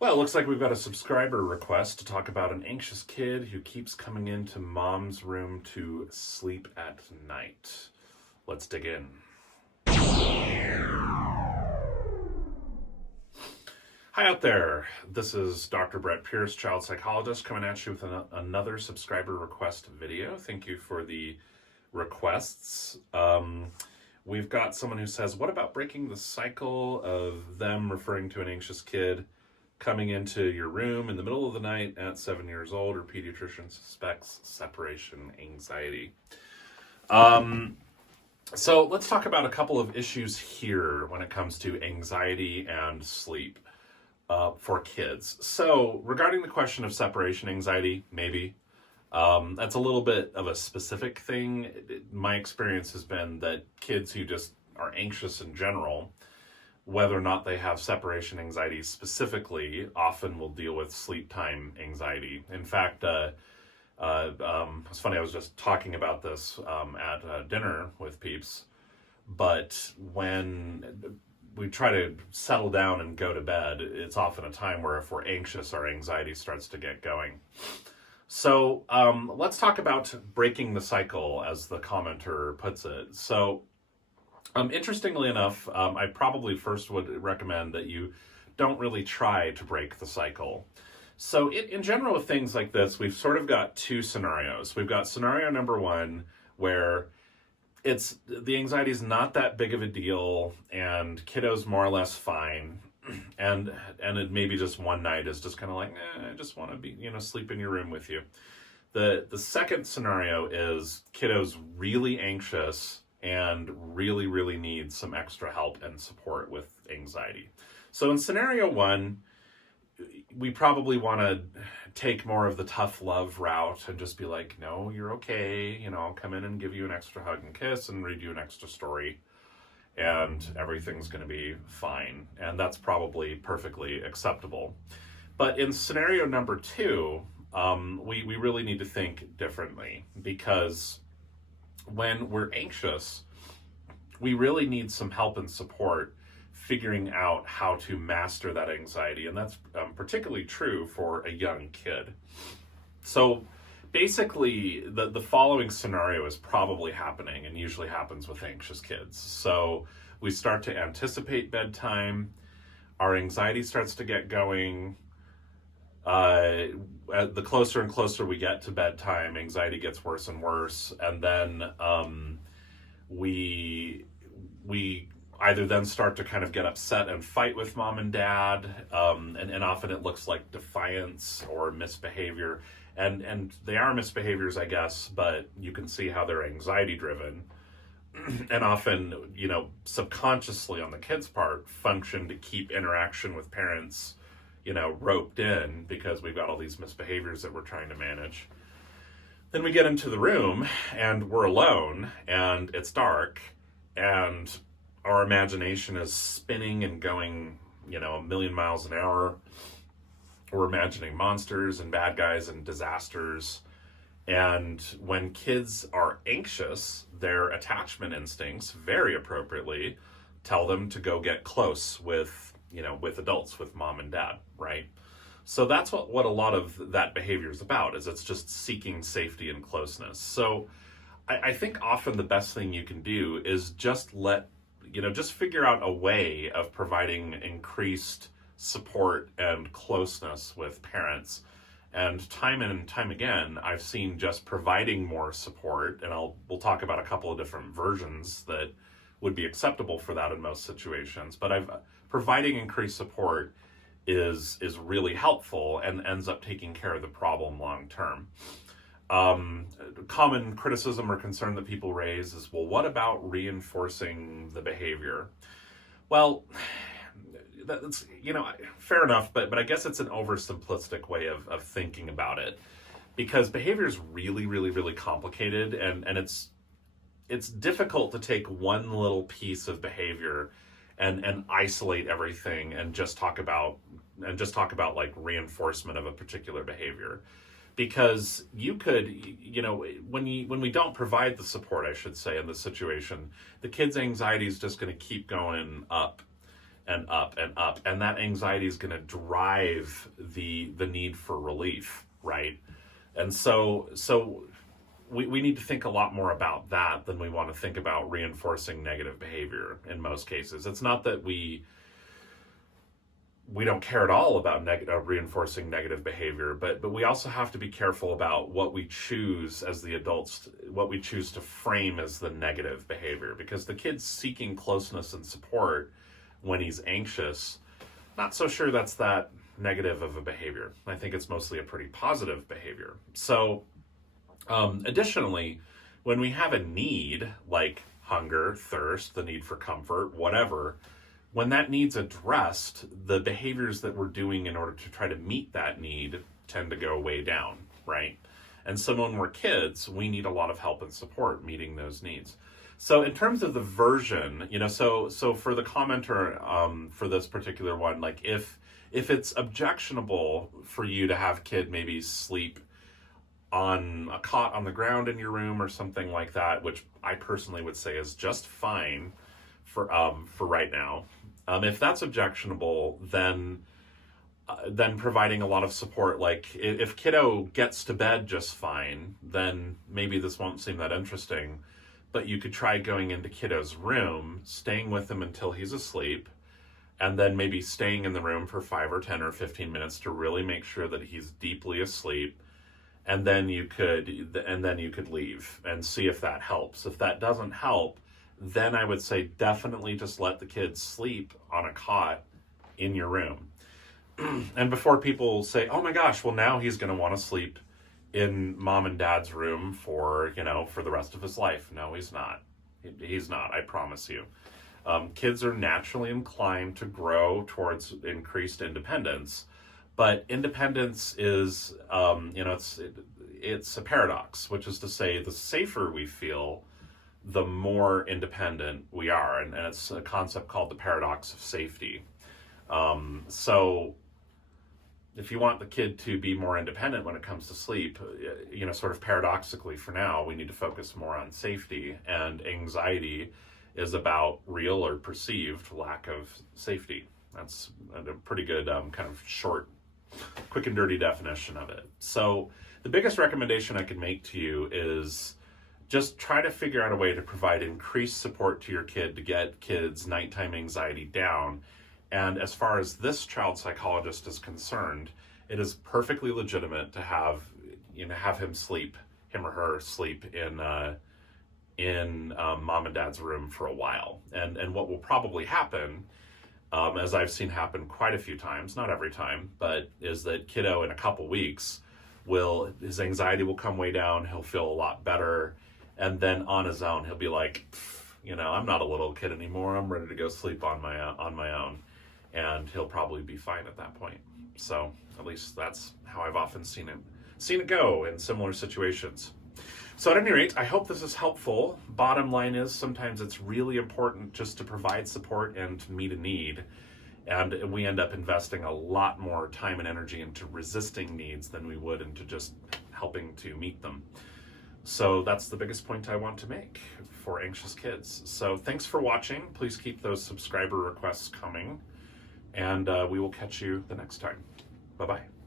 Well, it looks like we've got a subscriber request to talk about an anxious kid who keeps coming into mom's room to sleep at night. Let's dig in. Hi out there. This is Dr. Brett Pearce, child psychologist, coming at you with another subscriber request video. Thank you for the requests. We've got someone who says, what about breaking the cycle of them referring to an anxious kid coming into your room in the middle of the night at 7 years old? Or pediatrician suspects separation anxiety. So let's talk about a couple of issues here when it comes to anxiety and sleep for kids. So regarding the question of separation anxiety, maybe that's a little bit of a specific thing. My experience has been that kids who just are anxious in general, whether or not they have separation anxiety specifically, often will deal with sleep time anxiety. In fact, it's funny, I was just talking about this at dinner with peeps, but when we try to settle down and go to bed, it's often a time where if we're anxious, our anxiety starts to get going. So let's talk about breaking the cycle, as the commenter puts it. So interestingly enough, I probably first would recommend that you don't really try to break the cycle. So in general, with things like this, we've sort of got two scenarios. We've got scenario number one, where the anxiety is not that big of a deal and kiddo's more or less fine. And it maybe just one night is just kind of like, I just want to be, sleep in your room with you. The second scenario is kiddo's really anxious and really, really needs some extra help and support with anxiety. So in scenario one, we probably want to take more of the tough love route and just be like, no, you're okay. I'll come in and give you an extra hug and kiss and read you an extra story, and everything's going to be fine. And that's probably perfectly acceptable. But in scenario number two, we really need to think differently, because when we're anxious, we really need some help and support figuring out how to master that anxiety. And that's particularly true for a young kid. So basically, the following scenario is probably happening and usually happens with anxious kids. So we start to anticipate bedtime. Our anxiety starts to get going. The closer and closer we get to bedtime, anxiety gets worse and worse. And then we either then start to kind of get upset and fight with mom and dad, and often it looks like defiance or misbehavior, and they are misbehaviors, I guess, but you can see how they're anxiety driven, and often, subconsciously on the kid's part, function to keep interaction with parents, roped in, because we've got all these misbehaviors that we're trying to manage. Then we get into the room and we're alone and it's dark and our imagination is spinning and going, a million miles an hour. We're imagining monsters and bad guys and disasters. And when kids are anxious, their attachment instincts, very appropriately, tell them to go get close with adults, with mom and dad, right? So that's what a lot of that behavior is about, is it's just seeking safety and closeness. So I think often the best thing you can do is just just figure out a way of providing increased support and closeness with parents. And time again, I've seen just providing more support, and we'll talk about a couple of different versions that would be acceptable for that in most situations. But providing increased support is really helpful and ends up taking care of the problem long term. Common criticism or concern that people raise is, well, what about reinforcing the behavior? Well, that's, fair enough, but I guess it's an oversimplistic way of thinking about it, because behavior is really, really, really complicated, and it's difficult to take one little piece of behavior and isolate everything and just talk about like reinforcement of a particular behavior. Because you could, when we don't provide the support, I should say, in this situation, the kid's anxiety is just going to keep going up. and up and up, and that anxiety is going to drive the need for relief, right? And so we need to think a lot more about that than we want to think about reinforcing negative behavior in most cases. It's not that we don't care at all about reinforcing negative behavior, but we also have to be careful about what we choose as the adults, what we choose to frame as the negative behavior, because the kid's seeking closeness and support when he's anxious. Not so sure that's that negative of a behavior. I think it's mostly a pretty positive behavior. So additionally, when we have a need like hunger, thirst, the need for comfort, whatever, when that need's addressed, the behaviors that we're doing in order to try to meet that need tend to go way down, right? And so when we're kids, we need a lot of help and support meeting those needs. So in terms of the version, so for the commenter for this particular one, like if it's objectionable for you to have kid maybe sleep on a cot on the ground in your room or something like that, which I personally would say is just fine for right now. If that's objectionable, then providing a lot of support, like if kiddo gets to bed just fine, then maybe this won't seem that interesting, but you could try going into kiddo's room, staying with him until he's asleep, and then maybe staying in the room for 5 or 10 or 15 minutes to really make sure that he's deeply asleep. And then you could leave and see if that helps. If that doesn't help, then I would say definitely just let the kids sleep on a cot in your room. And before people say, oh my gosh, well now he's going to want to sleep in mom and dad's room for the rest of his life. No, he's not. He's not, I promise you. Kids are naturally inclined to grow towards increased independence, but independence is, it's a paradox, which is to say the safer we feel, the more independent we are. And it's a concept called the paradox of safety. So if you want the kid to be more independent when it comes to sleep, sort of paradoxically for now, we need to focus more on safety, and anxiety is about real or perceived lack of safety. That's a pretty good kind of short, quick and dirty definition of it. So the biggest recommendation I could make to you is just try to figure out a way to provide increased support to your kid to get kids' nighttime anxiety down. And as far as this child psychologist is concerned, it is perfectly legitimate to have him or her sleep in mom and dad's room for a while. And what will probably happen, as I've seen happen quite a few times, not every time, but is that kiddo in a couple weeks his anxiety will come way down. He'll feel a lot better. And then on his own, he'll be like, I'm not a little kid anymore. I'm ready to go sleep on my own. And he'll probably be fine at that point. So at least that's how I've often seen it go in similar situations. So at any rate, I hope this is helpful. Bottom line is sometimes it's really important just to provide support and to meet a need. And we end up investing a lot more time and energy into resisting needs than we would into just helping to meet them. So that's the biggest point I want to make for anxious kids. So thanks for watching. Please keep those subscriber requests coming. And we will catch you the next time. Bye-bye.